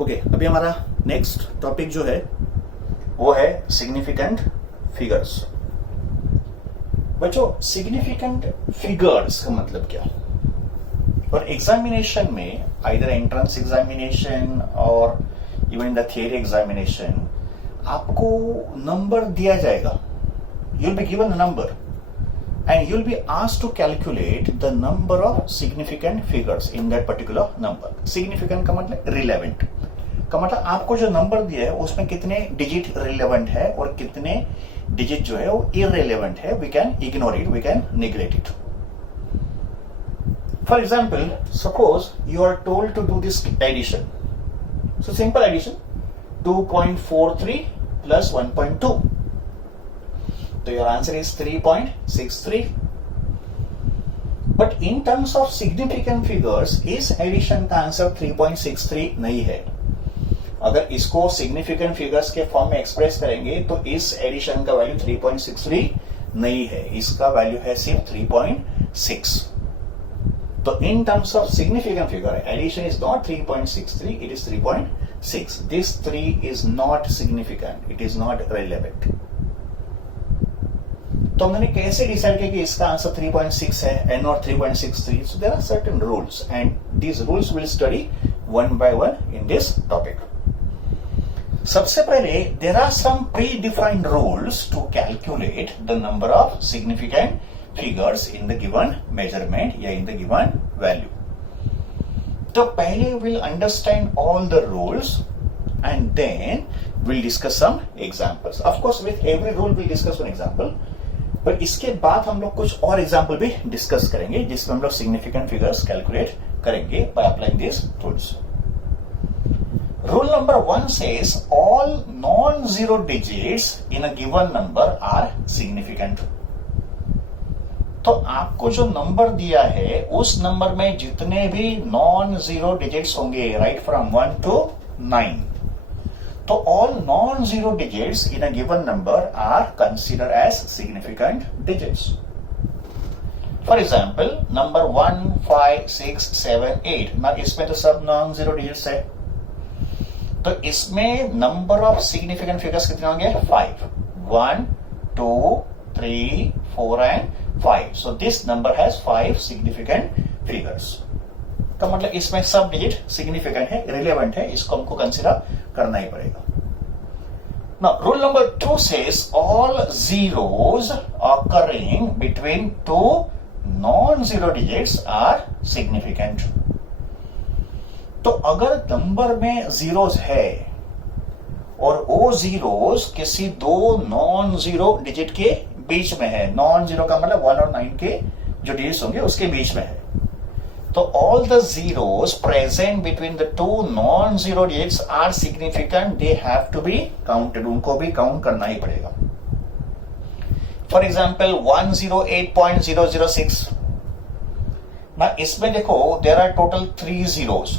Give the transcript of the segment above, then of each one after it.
Okay, अभी हमारा next topic जो है वो है सिग्निफिकेंट फिगर्स। बच्चों, सिग्निफिकेंट फिगर्स का मतलब क्या? और एग्जामिनेशन में आइदर एंट्रेंस एग्जामिनेशन और even in the theory examination आपको नंबर दिया जाएगा। You will be given a number and you'll be asked to calculate the number of significant figures in that particular number. Significant का मतलब relevant का मतलब आपको जो नंबर दिया है उसमें कितने डिजिट रिलेवेंट है और कितने डिजिट जो है वो irrelevant है. We can ignore it, we can neglect it. For example, suppose you are told to do this addition. So simple addition, 2.43 plus 1.2. So your answer is 3.63. But in terms of significant figures, इस addition का answer 3.63 नहीं है. अगर इसको significant figures के form में express करेंगे तो इस एडिशन का वैल्यू 3.63 नहीं है, इसका वैल्यू है सिर्फ 3.6. तो in terms of significant figure, addition is not 3.63, it is 3.6. This 3 is not significant, it is not relevant. तो हमने कैसे डिसाइड किया कि इसका आंसर 3.6 है and not 3.63? So there are certain rules and these rules will study one by one in this topic. सबसे पहले there are some predefined rules to calculate the number of significant figures in the given measurement या in the given value. तो पहले will understand all the rules and then will discuss some examples. Of course with every rule will discuss one example, पर इसके बाद हम लोग कुछ और एग्जाम्पल भी डिस्कस करेंगे जिसमें हम लोग सिग्निफिकेंट फिगर्स कैलकुलेट करेंगे by applying this rules. Rule number 1 says all non zero digits in a given number are significant. तो आपको जो नंबर दिया है उस नंबर में जितने भी नॉन जीरो डिजिट्स होंगे, राइट फ्रॉम 1 to 9, तो all non-zero digits in a given number are considered as significant digits. For example, number 1, 5, 6, 7, 8. ना इसमें तो सब non-zero digits है, तो इसमें number of significant figures कितने होंगे? 5. 1, 2, 3, 4 and 5. So this number has 5 significant figures. तो मतलब इसमें सब डिजिट सिग्निफिकेंट है, रिलेवेंट है, इसको हमको कंसिडर करना ही पड़ेगा. Now, rule number 2 says all zeros occurring between two non-zero digits are significant. तो अगर नंबर में जीरोस है और वो जीरोस किसी दो नॉन जीरो डिजिट के बीच में है, नॉन जीरो का मतलब 1 और 9 के जो डिजिट्स होंगे उसके बीच में है, तो all the zeros present between the two non-zero digits are significant. They have to be counted. उनको भी काउंट करना ही पड़ेगा. For example, 108.006. ना इसमें देखो there are total 3 zeros.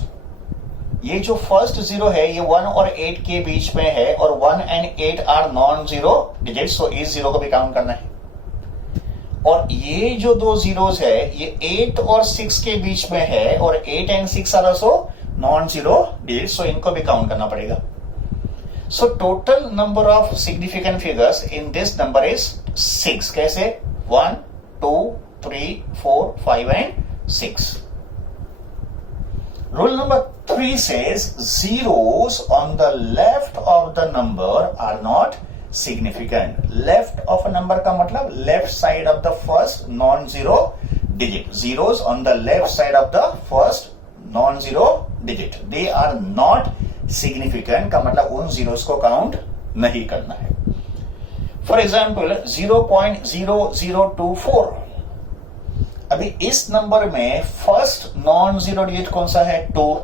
ये जो फर्स्ट जीरो है ये 1 और 8 के बीच में है और 1 and 8 are non-zero digits, so इस जीरो को भी काउंट करना है. और ये जो दो जीरोस है ये 8 और 6 के बीच में है और 8 and 6 are also non zero digits, so इनको भी काउंट करना पड़ेगा. So total number of significant figures in this number is 6. कैसे? 1, 2, 3, 4, 5 and 6. Rule number 3 says zeros on the left of the number are not significant. Left of a number का मतलब left side of the first non-zero digit. Zeros on the left side of the first non-zero digit. They are not significant का मतलब उन zeros को count नहीं करना है. For example, 0.0024. अभी इस नंबर में फर्स्ट non-zero digit कौन सा है? 2.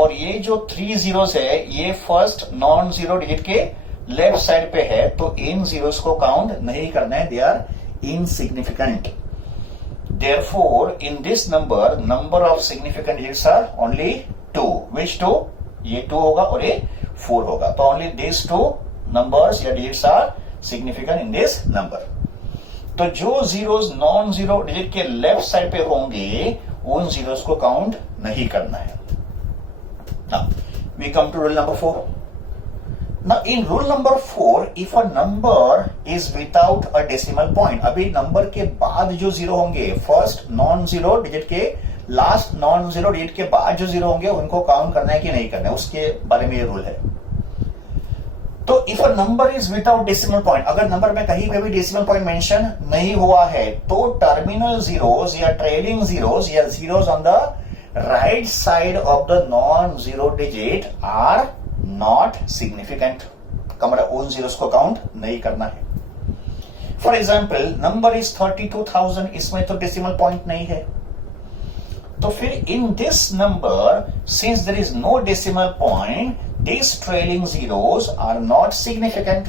और ये जो 3 zeros है ये फर्स्ट non-zero digit के लेफ्ट साइड पे है, तो इन जीरोस को काउंट नहीं करना है. They are insignificant. Therefore in this number of significant digits are only 2. Which 2? ये 2 होगा और ये 4 होगा. तो ओनली दिस 2 नंबर्स या digits are significant in this number. तो जो जीरोस नॉन जीरो डिजिट के लेफ्ट साइड पे होंगे उन जीरोस को काउंट नहीं करना है. we come to rule number 4. Now in rule number 4, if a number is without a decimal point, अभी नंबर के बाद जो जीरो होंगे, फर्स्ट नॉन जीरो डिजिट के लास्ट नॉन जीरो डिजिट के बाद जो जीरो होंगे उनको काउंट करना है कि नहीं करना है, उसके बारे में ये रूल है. तो if a number is without decimal point, अगर नंबर में कहीं पे भी डेसिमल पॉइंट मेंशन नहीं हुआ है तो टर्मिनल जीरोस या ट्रेलिंग जीरोस या zeros on the right side of the non zero digit are not significant. हमारा ओन जीरोस को काउंट नहीं करना है. फॉर एग्जाम्पल नंबर इज 32,000, इसमें तो डेसिमल पॉइंट नहीं है. तो फिर in this number since there is no decimal point these trailing zeros are not significant.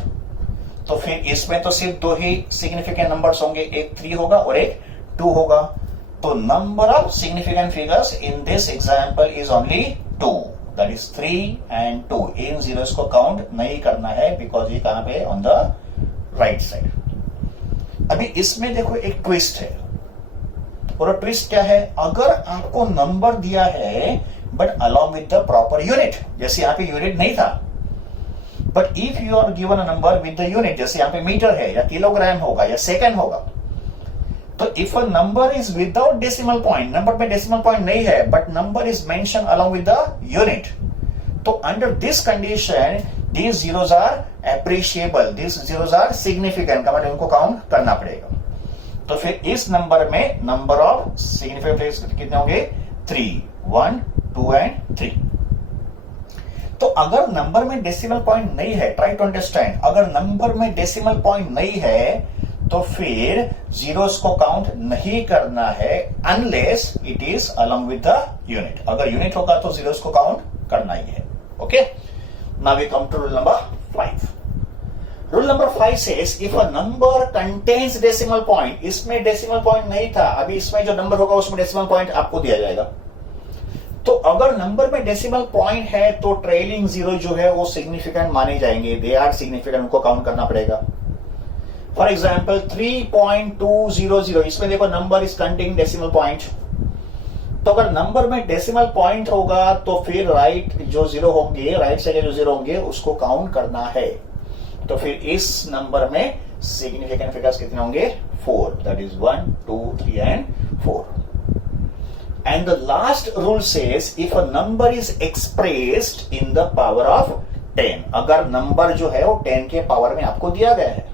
तो फिर इसमें तो सिर्फ दो ही significant numbers होंगे, एक 3 होगा और एक 2 होगा. तो number of significant figures in this example is only 2, that is 3 and 2. In zeros को count नहीं करना है because ये कहां पे on the right side. अभी इसमें देखो एक twist है, और ट्विस्ट क्या है, अगर आपको नंबर दिया है but along with the proper unit, जैसे यहां पे यूनिट नहीं था, but if you are given a number with the unit, जैसे यहां पे मीटर है या किलोग्राम होगा या सेकंड होगा, तो if a number is without decimal point, number में डेसिमल पॉइंट नहीं है but number is mention along with the unit, तो under this condition these zeros are appreciable, these zeros are significant, मतलब उनको काउंट करना पड़ेगा. तो फिर इस नंबर में नंबर ऑफ सिग्निफिकेंट फिगर्स कितने होंगे, 3, 1, 2 एंड 3. तो अगर नंबर में डेसिमल पॉइंट नहीं है, ट्राई टू अंडरस्टैंड, अगर नंबर में डेसिमल पॉइंट नहीं है तो फिर जीरोस को काउंट नहीं करना है unless it is along with the unit. अगर यूनिट होगा तो जीरोस को काउंट करना ही है. Okay, now we come to rule number 5. Rule number 5 says if a number contains decimal point, इसमें डेसिमल पॉइंट नहीं था, अभी इसमें जो नंबर होगा उसमें डेसिमल पॉइंट आपको दिया जाएगा. तो अगर नंबर में डेसिमल पॉइंट है तो ट्रेलिंग जीरो जो है वो सिग्निफिकेंट माने जाएंगे, दे आर सिग्निफिकेंट, उनको काउंट करना पड़ेगा. फॉर एग्जाम्पल 3.200, इसमें देखो number is containing decimal point. तो अगर नंबर में डेसिमल पॉइंट होगा तो फिर राइट जो जीरो होंगे, राइट साइड जो जीरो होंगे उसको काउंट करना है. तो फिर इस नंबर में सिग्निफिकेंट फिगर्स कितने होंगे, 4, that is 1, 2, 3 and 4. And the last rule says if a number is expressed in the power of 10, अगर नंबर जो है वो 10 के पावर में आपको दिया गया है,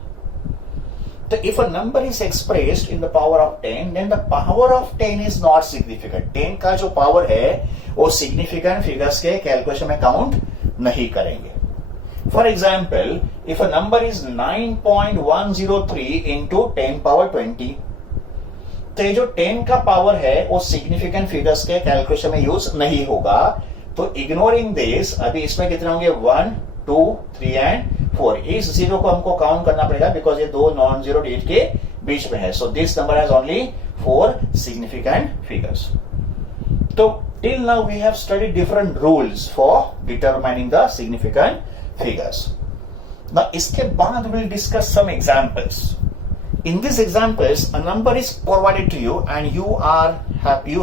तो if a number is expressed in the power of 10 then the power of 10 is not significant. 10 का जो पावर है वो सिग्निफिकेंट फिगर्स के कैलकुलेशन में काउंट नहीं करेंगे. For example, if a number is 9.103 into 10 power 20, तो ये जो 10 का पावर है वो सिग्निफिकेंट फिगर्स के कैलकुलेशन में यूज नहीं होगा. तो इग्नोरिंग दिस, अभी इसमें कितने होंगे, 1, 2, 3 एंड 4. इस जीरो को हमको काउंट करना पड़ेगा बिकॉज ये दो नॉन जीरो डिजिट के बीच में है. So this number has only 4 significant figures. तो till now we have studied different rules for determining the significant figures. Now इसके बाद we'll discuss some examples. In these examples a number is provided to you and you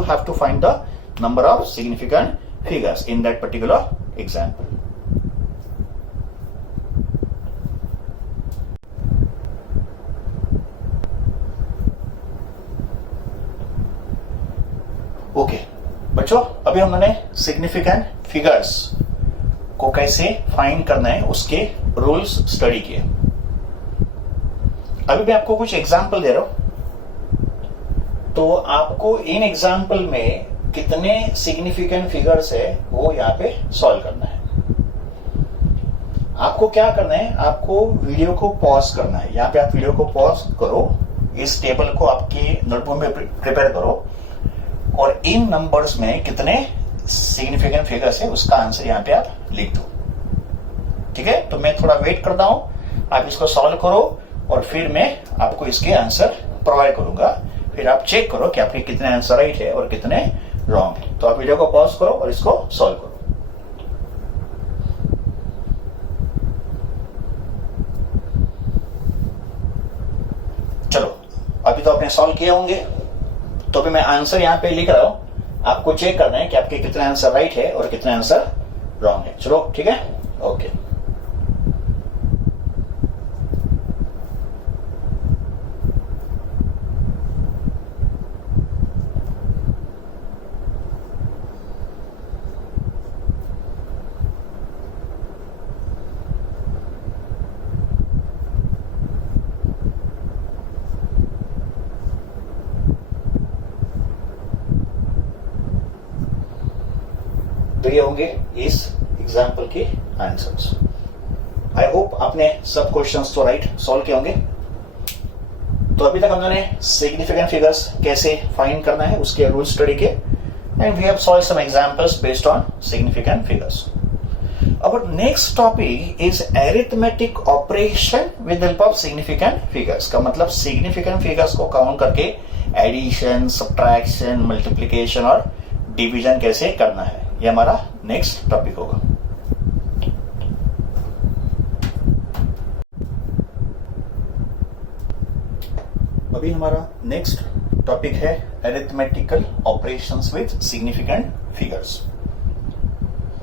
have to find the number of significant figures in that particular example. Okay, बच्चों अभी हमने significant figures को कैसे find करना है उसके rules study किए. अभी मैं आपको कुछ एग्जाम्पल दे रहा हूं, तो आपको इन एग्जाम्पल में कितने सिग्निफिकेंट फिगर्स है वो यहाँ पे सॉल्व करना है. आपको क्या करना है, आपको वीडियो को पॉज करना है. यहाँ पे आप वीडियो को पॉज करो, इस टेबल को आपकी नोटबुक में प्रिपेयर करो और इन नंबर्स में कितने सिग्निफिकेंट फिगर्स है उसका आंसर यहाँ पे आप लिख दो. ठीक है, तो मैं थोड़ा वेट करता हूं, आप इसको सॉल्व करो और फिर मैं आपको इसके आंसर प्रोवाइड करूंगा. फिर आप चेक करो कि आपके कितने आंसर राइट है और कितने रॉन्ग है. तो आप वीडियो को पॉज करो और इसको सॉल्व करो. चलो, अभी तो आपने सॉल्व किए होंगे, तो भी मैं आंसर यहाँ पे लिख रहा हूं. आपको चेक करना है कि आपके कितने आंसर राइट है और कितने आंसर रॉन्ग है। चलो ठीक है, ओके। तो ये होंगे इस एग्जाम्पल के आंसर्स। आई होप आपने सब क्वेश्चंस तो राइट सॉल्व किए होंगे। तो अभी तक हमने सिग्निफिकेंट फिगर्स कैसे फाइंड करना है उसके रूल स्टडी के, and we have solve some examples based on significant figures. अब next topic is arithmetic operation with help of significant figures. का मतलब सिग्निफिकेंट फिगर्स को काउंट करके एडिशन, सब्ट्रैक्शन, मल्टीप्लिकेशन और डिवीजन कैसे करना है, ये हमारा नेक्स्ट टॉपिक होगा। अभी हमारा नेक्स्ट टॉपिक है arithmetical operations with significant figures.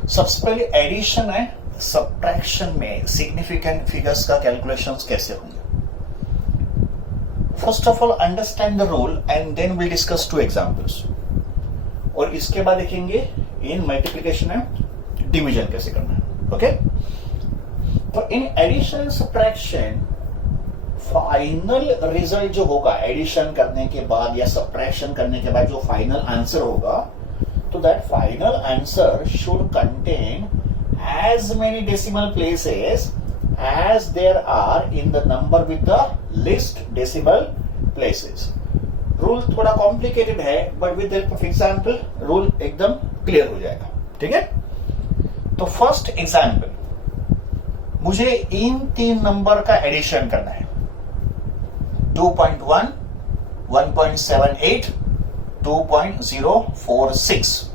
सबसे पहले एडिशन एंड सब्ट्रैक्शन में सिग्निफिकेंट फिगर्स का कैलकुलेशंस कैसे होंगे। First of all understand the rule and then will discuss two examples, और इसके बाद देखेंगे इन मल्टीप्लिकेशन एंड डिवीजन कैसे करना है। ओके, तो in addition subtraction final result जो होगा एडिशन करने के बाद या सब्ट्रैक्शन करने के बाद जो फाइनल आंसर होगा, तो that final answer should contain as many decimal places as there are in the number with the least decimal places. Rule थोड़ा कॉम्प्लिकेटेड है but with help of example rule एकदम clear हो जाएगा। ठीक है, तो फर्स्ट एग्जांपल, मुझे इन तीन नंबर का एडिशन करना है, 2.1, 1.78, 2.046,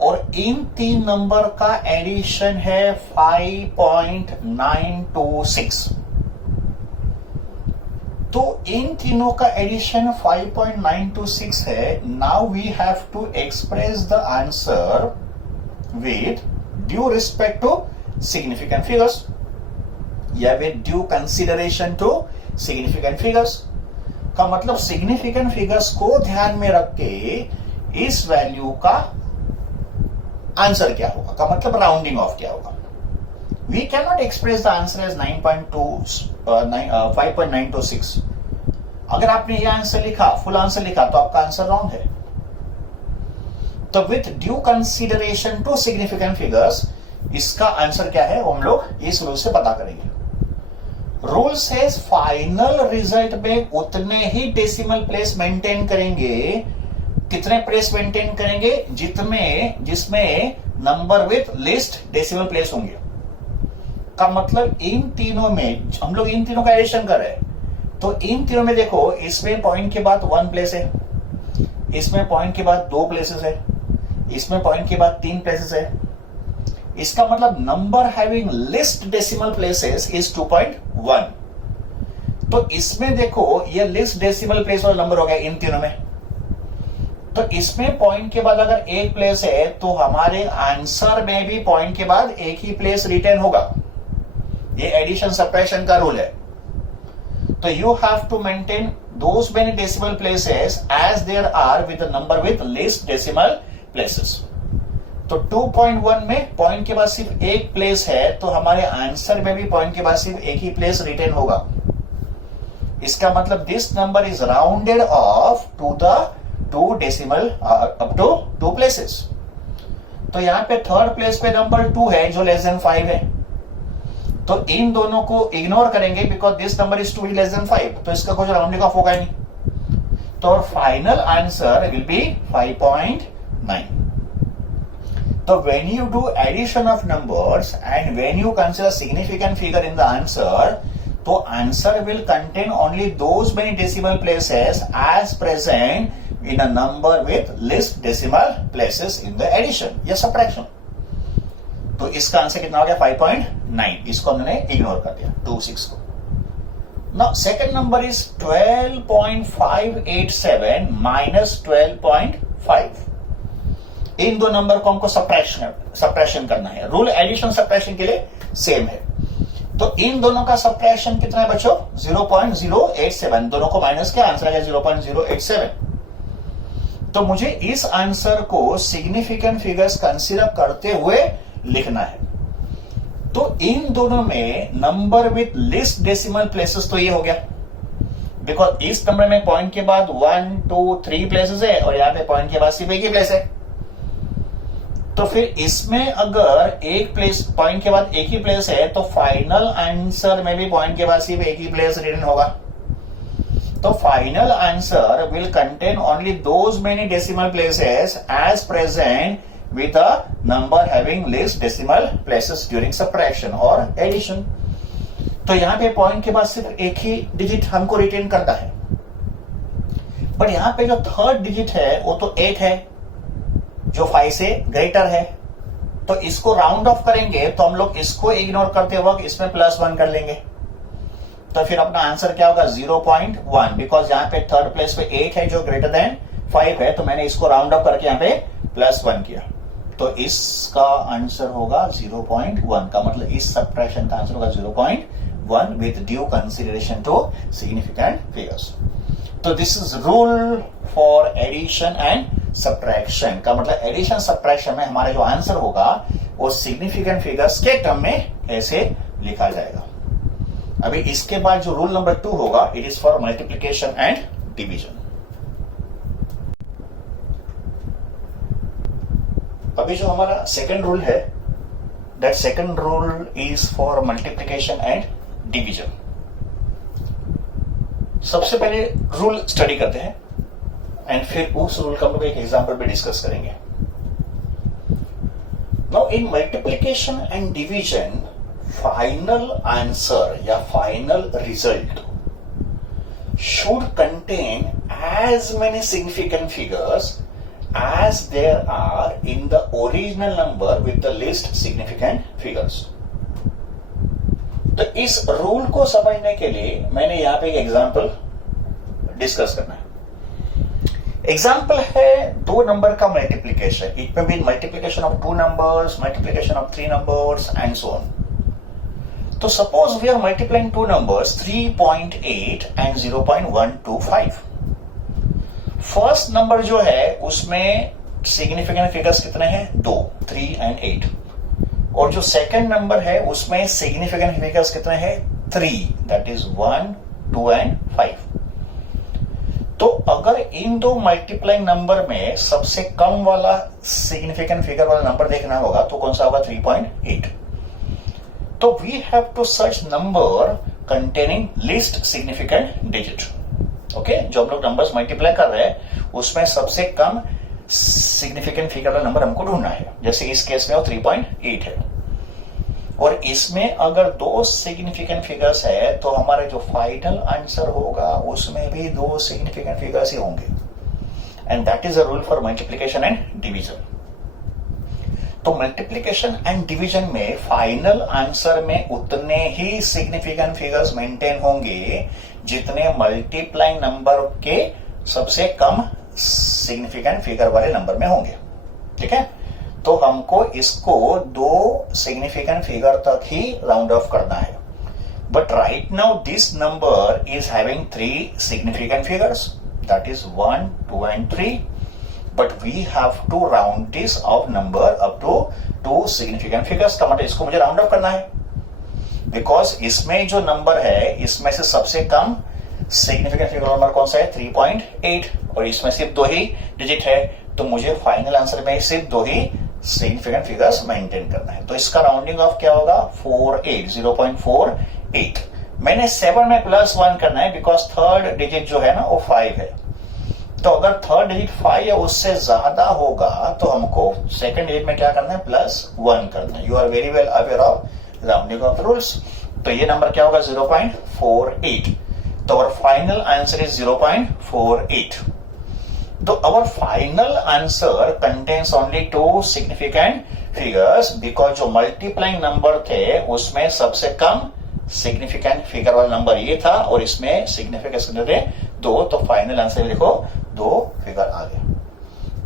और इन तीन नंबर का एडिशन है 5.926। तो इन तीनों का एडिशन 5.926 है। Now we have to express the answer with due respect to significant figures या with due consideration to significant figures. का मतलब सिग्निफिकेंट फिगर्स को ध्यान में रख के इस वैल्यू का आंसर क्या होगा, का मतलब राउंडिंग ऑफ क्या होगा। We cannot express the answer as 5.926। अगर आपने ये आंसर लिखा, फुल आंसर लिखा, तो आपका आंसर रॉन्ग है। तो with due consideration to significant figures इसका आंसर क्या है वो हम लोग इस रूल से पता करेंगे। रूल सेज फाइनल रिजल्ट में उतने ही डेसिमल प्लेस मेंटेन करेंगे। कितने प्लेस मेंटेन करेंगे? जिसमें number with list decimal place होंगे। का मतलब इन तीनों में हम लोग इन तीनों का एडिशन कर रहे हैं, तो इन तीनों में देखो, इसमें पॉइंट के बाद 1 प्लेस है, इसमें पॉइंट के बाद 2 प्लेसेस है, इसमें पॉइंट के बाद 3 प्लेसेस है। इसका मतलब number having list decimal places is 2.1। तो इसमें देखो ये लिस्ट डेसिमल प्लेस वाला नंबर हो गया इन तीनों में। तो इसमें पॉइंट के बाद अगर 1 प्लेस है तो हमारे आंसर में भी पॉइंट के बाद 1 ही प्लेस रिटेन होगा। ये एडिशन सब्ट्रैक्शन का रूल है। तो you have to maintain those many decimal places as there are with the number with least decimal places. तो 2.1 में पॉइंट के बाद सिर्फ 1 प्लेस है, तो हमारे आंसर में भी पॉइंट के बाद सिर्फ 1 ही प्लेस रिटेन होगा। इसका मतलब this number is rounded off to the 2 decimal up to 2 places. तो यहां पे थर्ड प्लेस पे नंबर 2 है जो लेस देन 5 है, तो इन दोनों को इग्नोर करेंगे because this number is 2 less than 5, तो इसका कुछ राउंडिंग ऑफ होगा नहीं। तो final answer will be 5.9। So when you do addition of numbers and when you consider significant figure in the answer, तो answer will contain only those many decimal places as present in a number with least decimal places in the addition या subtraction। तो इसका answer कितना हो गया 5.9, इसको हमने ignore कर दिया 26 को। Now second number is 12.587 minus 12.5। इन दो नंबर को हमको सब्ट्रैक्शन करना है। रूल एडिशन सब्ट्रैक्शन के लिए सेम है। तो इन दोनों का सब्ट्रैक्शन कितना है बच्चों? 0.087। दोनों को माइनस किया, आंसर आ गया 0.087। तो मुझे इस आंसर को सिग्निफिकेंट फिगर्स कंसीडर करते हुए लिखना है। तो इन दोनों में number with list decimal places तो ये हो गया, बिकॉज इस नंबर में पॉइंट के बाद 1 2 3 प्लेसेस है और यहां पे पॉइंट के बाद सिर्फ एक ही प्लेस है। तो फिर इसमें अगर एक प्लेस, पॉइंट के बाद एक ही प्लेस है, तो फाइनल आंसर में भी पॉइंट के बाद सिर्फ एक ही प्लेस रिटर्न होगा। तो final answer will contain only those many decimal places as present with a number having least decimal places during subtraction or addition। तो यहां पे पॉइंट के बाद सिर्फ एक ही डिजिट हमको रिटेन करना है, बट यहां पे जो थर्ड डिजिट है वो तो 8 है, जो 5 से ग्रेटर है। तो इसको राउंड ऑफ करेंगे तो हम लोग इसको इग्नोर करते वक्त इसमें +1 कर लेंगे। तो फिर अपना आंसर क्या होगा? 0.1, बिकॉज यहां पे थर्ड प्लेस पे 8 है जो ग्रेटर देन 5 है, तो मैंने इसको राउंड ऑफ करके यहां पे +1 किया। तो इसका आंसर होगा 0.1 का मतलब इस सब्ट्रैक्शन का आंसर होगा 0.1 with due consideration to significant figures. तो this is rule for addition and subtraction का मतलब एडिशन सब्ट्रैक्शन में हमारा जो आंसर होगा वो सिग्निफिकेंट फिगर्स के टर्म में ऐसे लिखा जाएगा। अभी इसके बाद जो रूल नंबर 2 होगा, it is for multiplication and division. अभी जो हमारा सेकंड रूल है, that second rule is for multiplication and division. सबसे पहले रूल स्टडी करते हैं एंड फिर उस रूल का हम लोग एक एग्जांपल भी डिस्कस करेंगे। Now in multiplication and division, final answer या final result should contain as many significant figures as there are in the original number with the least significant figures। तो इस रूल को समझने के लिए मैंने यहां पे एक एग्जांपल डिस्कस करना है। एग्जांपल है 2 नंबर का multiplication. It may be multiplication of 2 numbers, multiplication of 3 numbers and so on. तो suppose we are multiplying 2 numbers 3.8 and 0.125। First number जो है उसमें सिग्निफिकेंट फिगर्स कितने हैं? 2, 3 एंड 8। और जो सेकंड नंबर है उसमें सिग्निफिकेंट फिगर्स कितने हैं? 3, दैट इज 1, 2 एंड 5। तो अगर इन दो मल्टीप्लाइंग नंबर में सबसे कम वाला सिग्निफिकेंट फिगर वाला नंबर देखना होगा तो कौन सा होगा? 3.8। तो we have to search number containing least significant digit. Okay, जो हम लोग नंबर्स मल्टीप्लाई कर रहे हैं उसमें सबसे कम सिग्निफिकेंट फिगर वाला नंबर हमको ढूंढना है। जैसे इस केस में वो 3.8 है और इसमें अगर 2 सिग्निफिकेंट फिगर्स है तो हमारे जो फाइनल आंसर होगा उसमें भी 2 सिग्निफिकेंट फिगर्स ही होंगे। And that is a rule for multiplication and division. तो मल्टीप्लीकेशन एंड डिवीजन में फाइनल आंसर में उतने ही सिग्निफिकेंट फिगर्स मेंटेन होंगे जितने मल्टीप्लाइंग नंबर के सबसे कम सिग्निफिकेंट फिगर वाले नंबर में होंगे। ठीक है, तो हमको इसको 2 सिग्निफिकेंट फिगर तक ही राउंड ऑफ करना है। But right now this number is having 3 significant figures, that is 1, 2 and 3। But we have to round this off number up to 2 significant figures का मतलब इसको मुझे राउंड ऑफ करना है, बिकॉज इसमें जो नंबर है इसमें से सबसे कम सिग्निफिकेंट फिगर नंबर कौन सा है? 3.8 और इसमें सिर्फ 2 ही डिजिट है, तो मुझे फाइनल आंसर में सिर्फ 2 ही सिग्निफिकेंट फिगर्स मेंटेन करना है। तो इसका राउंडिंग ऑफ क्या होगा? 48, 0.48। मैंने 7 में +1 करना है बिकॉज थर्ड डिजिट जो है ना वो 5 है। तो अगर थर्ड डिजिट 5 या उससे ज्यादा होगा तो हमको सेकंड डिजिट में क्या करना है? +1 करना है। You are very well aware of rounding off rules. तो ये नंबर क्या होगा? 0.48। तो आवर फाइनल आंसर इज 0.48। तो our final answer contains only 2 significant figures because जो मल्टीप्लाइंग नंबर थे उसमें सबसे कम सिग्निफिकेंट फिगर वाला नंबर ये था और इसमें सिग्निफिकेंस कितने थे? 2। तो फाइनल आंसर लिखो 2 फिगर आ गए।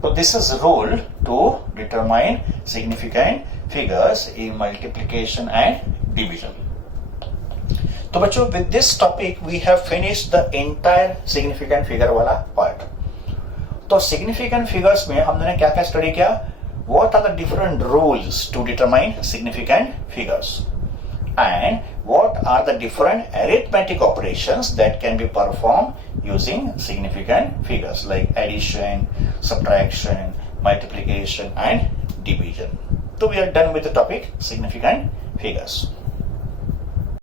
So this is rule to determine significant figures in multiplication and division. तो बच्चों, with this topic we have finished the entire significant figure वाला part. तो significant figures में हमने क्या क्या स्टडी किया? What are the different rules to determine significant figures? And what are the different arithmetic operations that can be performed using significant figures like addition, subtraction, multiplication and division. So we are done with the topic significant figures.